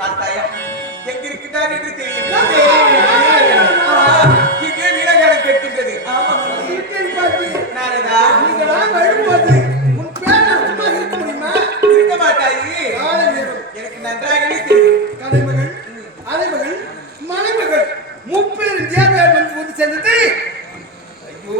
பார்த்தாயா? எங்கிருக்கிறார் என்று தெரியவில்லை. இங்கே வீரகாலம் கேட்கின்றது. நாரதா, உன் பேர் சும்மா இருக்க முடியுமா? இருக்க மாட்டாயி. எனக்கு நன்றாகவே தெரியும். கலைமகள், அலைமகள், மலைமகள் முப்பேர் தேவையார் வந்து சேர்ந்தது. ஐயோ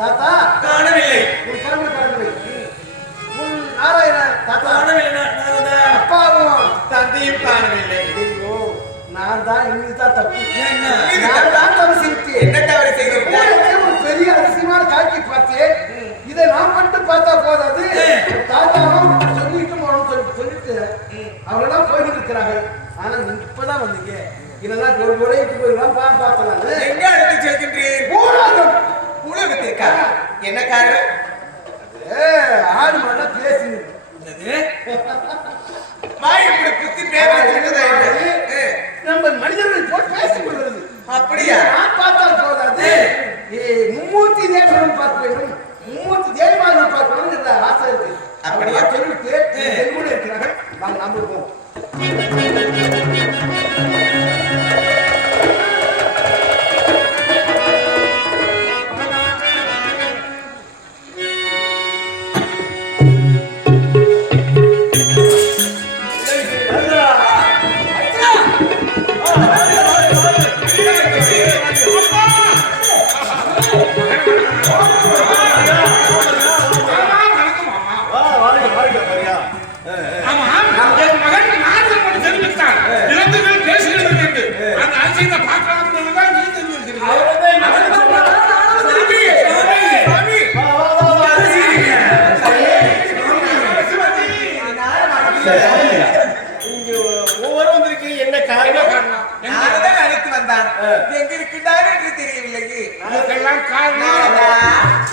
தாத்தா காணவில்லை. உன் கருமை காணவில்லை. உன் நாராயண தாத்தா காணவில்லை. அப்பாவும் தந்தையும் காணவில்லை. ஐயோ நான் தான் இன்னைக்கு தான் தப்பு. என்ன நான் தவறு செய்தேன். என்ன தவறு செய்தேன்? ஒரு பெரிய அதிசயமான காட்சி பார்த்தேன். இதை நான் மட்டும் பார்த்தா போதாது, தாத்தாவும் சொல்லிட்டு போகணும்னு சொல்லிட்டு அவங்கெல்லாம் போயிட்டு இருக்கிறாங்க. ஆனா நீங்க இப்பதான் வந்தீங்க. இதெல்லாம் ஒரு உடையிட்டு போயிடலாம் பார்த்தலாம். எங்க அடுத்து செல்கின்றீர்? உலகத்திற்கா? என்ன காரணம்? ஆடு மாடா பேசுங்க. வாய்ப்புட குத்தி பேசுறதா? நம்ம மனிதர்கள் போட்டு பேசிக் கொள்வது. அப்படியா? நான் பார்த்தால் போதாது, மும்மூர்த்தி தேவர்களும் பார்க்க வேண்டும், மும்மூர்த்தி தேவமார்களும் பார்க்க வேண்டும் என்ற ஆசை இருக்கு. அப்படியா சொல்லிட்டு கூட இருக்கிறார்கள். நாங்கள் நம்புவோம். எங்க இருக்கின்றார் என்று தெரியவில்லை. அதற்கெல்லாம் காரணம்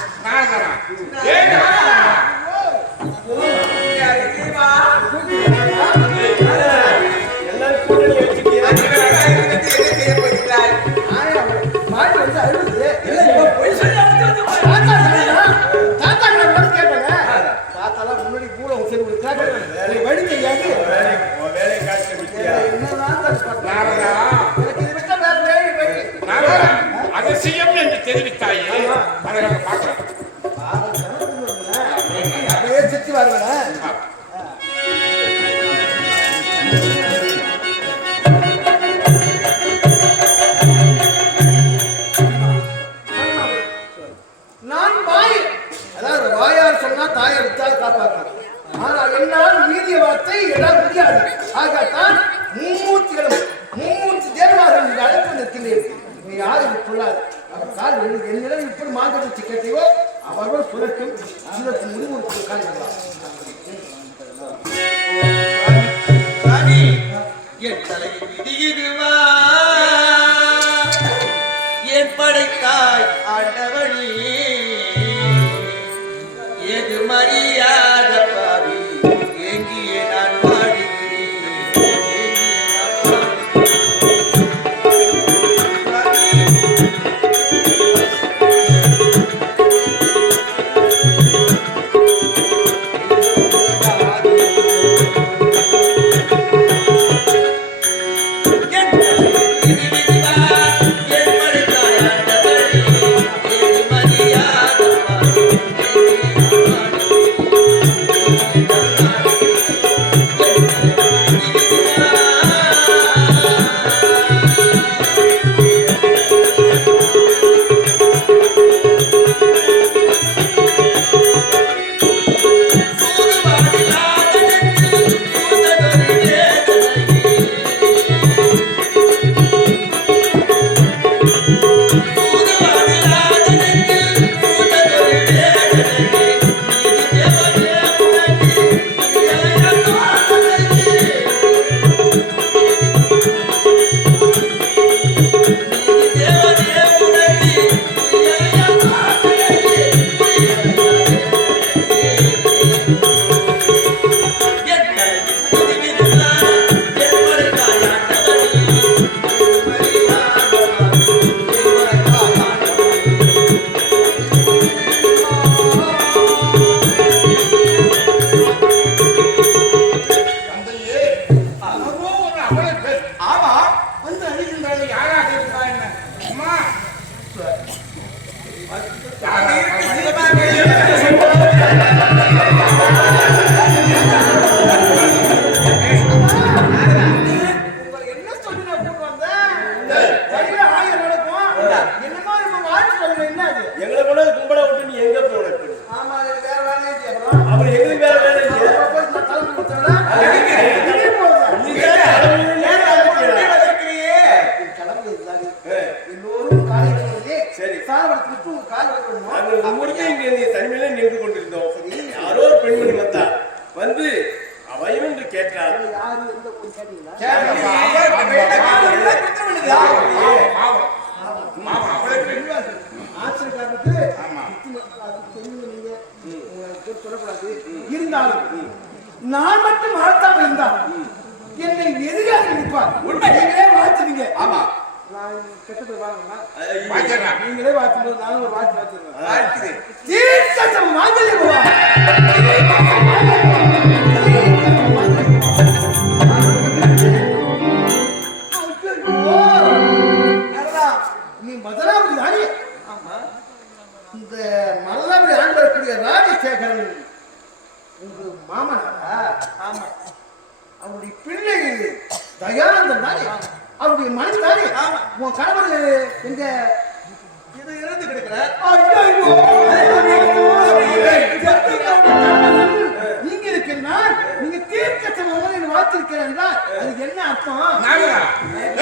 முன்னாடி கூட வழி தெரியாது. அதிசயம் என்று தெரிவித்தாயே, அதை நாங்கள் பார்க்கிறோம். அப்படியே சுத்தி வருவேன். நான் வாய், அதாவது வாயார் சொன்னா தாயார் வித்தால் காப்பாற்றார். ஆனால் என்னால் மீதிய வார்த்தை என்னால் முடியாது. ஆகத்தான் மூச்சு தேவனார்கள் அழைப்பு நிற்கின்றேன். நீ யாரும் சொல்லாது. அவர் கால் என்னிடம் இப்படி மாங்கடிச்சு கேட்டையோ அவர்கள் சுழற்றும் சுழற்சி முடிவு காண்கிறார். என் தலையில் விதியுதுவா என் படைத்தாய் ஆண்டவனே, எது மரியாத பாவி எங்கியே நான் என் வந்து அவையும் என்று கேட்டார். யாரு எந்த ஊர் கேட்டீங்களா? ஆச்சரியக்காரனுக்கு சொல்லக்கூடாது. இருந்தாலும் நான் மட்டும் வாழ்த்தாம இருந்தால் என்னை எதிராக நிற்பார். நீங்களே வாழ்த்துவீங்க. ஆமா நான் கெட்டது வாங்கினா வாங்கிடுறேன். நீங்களே வாழ்த்தும்போது நானும் ஒரு வாழ்த்து வாழ்த்துருவேன். வாழ்த்துது. தீர்த்தம் மாங்கல்யம் வா. நீ மதுராபதி தானே? ஆமா இந்த மதுராபதி ஆண்டு வரக்கூடிய ராஜசேகரன் உங்க மாமனாரா? ஆமா அவருடைய பிள்ளை தயானந்தன் தானே? அவருடைய மனைவி தானே? ஆமா. உன் கணவர் எங்க? இது இருந்து கிடக்கிறார். நீங்க இருக்கிறார். நீங்க தீர்க்க சமமாக வாழ்த்திருக்கிறேன் என்றால் அது என்ன அர்த்தம்? நாங்களா?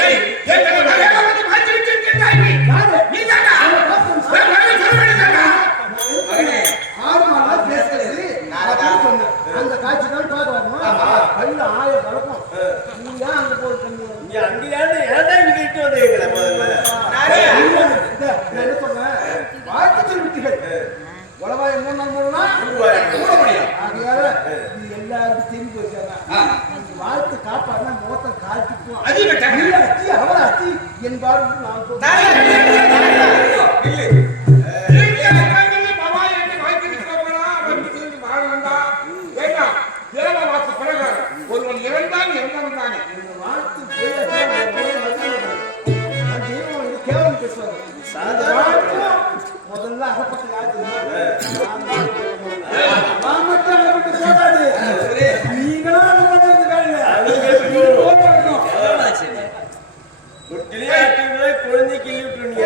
ஏய், ஏன் நாங்க வந்து மாத்திருக்கேன் கேட்டாய் நீ? யாரு? நீதானா? நான் வந்து சொல்ல வேண்டியதானா? ஆறுமாலாம் பேசுறது அப்படின்னு சொன்னேன். அந்த காட்சி தான் பார்க்க வரணும். கையில 1000 வழக்கம். நீ ஏன் அங்க போய் பண்ணி? இங்க அங்கேயாவது ஏன்டா இங்க இட்டு வந்தீங்களே முதல்ல? நான் என்ன சொன்னேன்? வாழ்த்து சொல்லிட்டீர்கள். உளவாய 3 நாள் மூணு நாள் ஆகையால இது எல்லாருக்கும் தெரிஞ்சு வச்சாங்க. வாழ்த்து காப்பாடுனா முகத்தை காய்ச்சிக்கும். அது விட்டாங்க. இல்ல அச்சி அவர அச்சி என்பார் நான் சொல்றேன். இல்லை நீங்க வந்து பாபா என்று வாய்த்திருக்கிறவங்களா வந்து சொல்லி வாழ்ந்தா ஏன்னா தேவ வாக்கு பிரகாரம் ஒருவன் இறந்தான் இறந்தவன் தானே. இந்த வாழ்த்து போய் தெய்வம் கேவலம் பேசுவாங்க. முதல்ல அகப்பட்ட காத்து மட்டும் அகப்பட்டு போகாது. நீங்களும் அகப்பட்டு காலையில ஒரு கிளியாட்டுங்களே குழந்தை கிள்ளி விட்டுருந்தீங்க.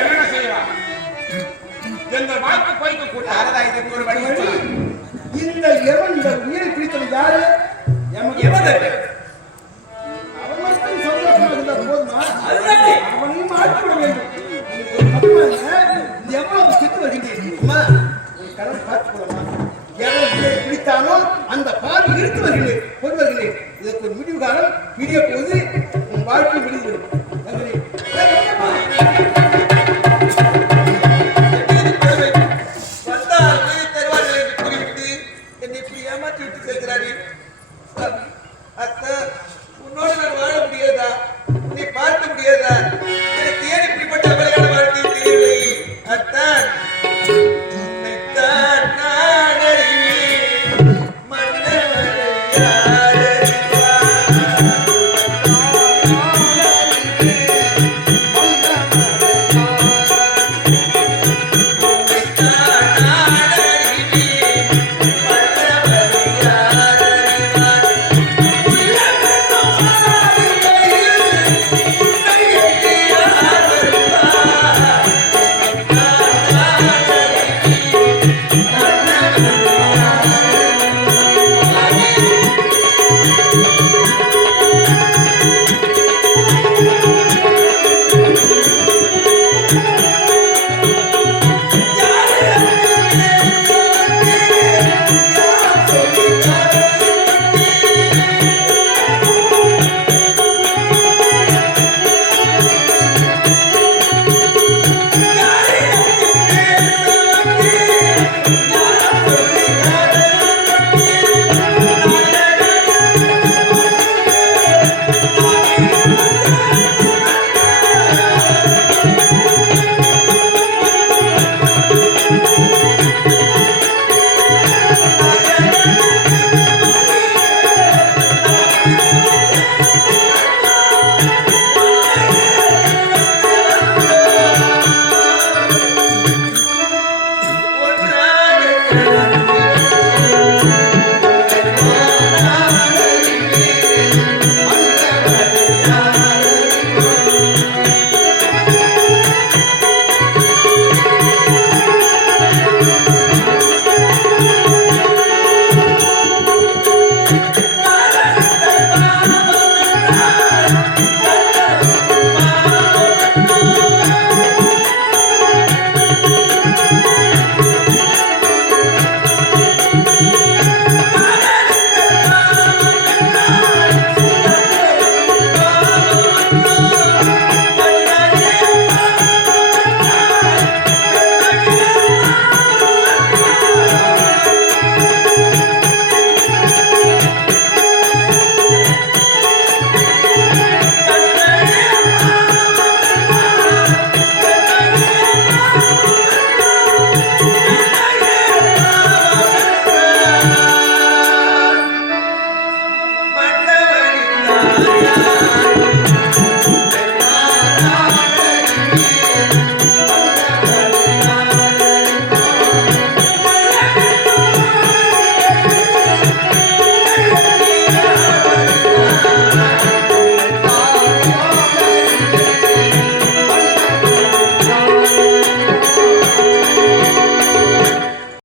என்ன செய்யலாம்? எந்த வாக்கு போய்க்க கூடாது. யாரதா இதுக்கு ஒரு வழி சொல்லு. இந்த எவன் இந்த உயிரை பிடித்தவன் யாரு? எவன்? அவன் மட்டும் சந்தோஷமா இருந்தா போதுமா? அதுதானே. அவனையும் மாற்றிவிட வேண்டும். ஒரு தப்புமா இல்ல? எவ்வளவு செத்து வருகின்றேன் அம்மா, ஒரு கடவுள் பார்த்துக் கொள்ளமா. எவன் உயிரை பிடித்தானோ அந்த பால் இழுத்து வருகிறேன், கொண்டு வருகிறேன். இதற்கு ஒரு முடிவு காலம் விடிய போது உன் வாழ்க்கை விடுகிறது. வந்தார்கள் தருவார்கள் என்று கூறிவிட்டு என்னை இப்படி ஏமாற்றி விட்டு செல்கிறார்கள்.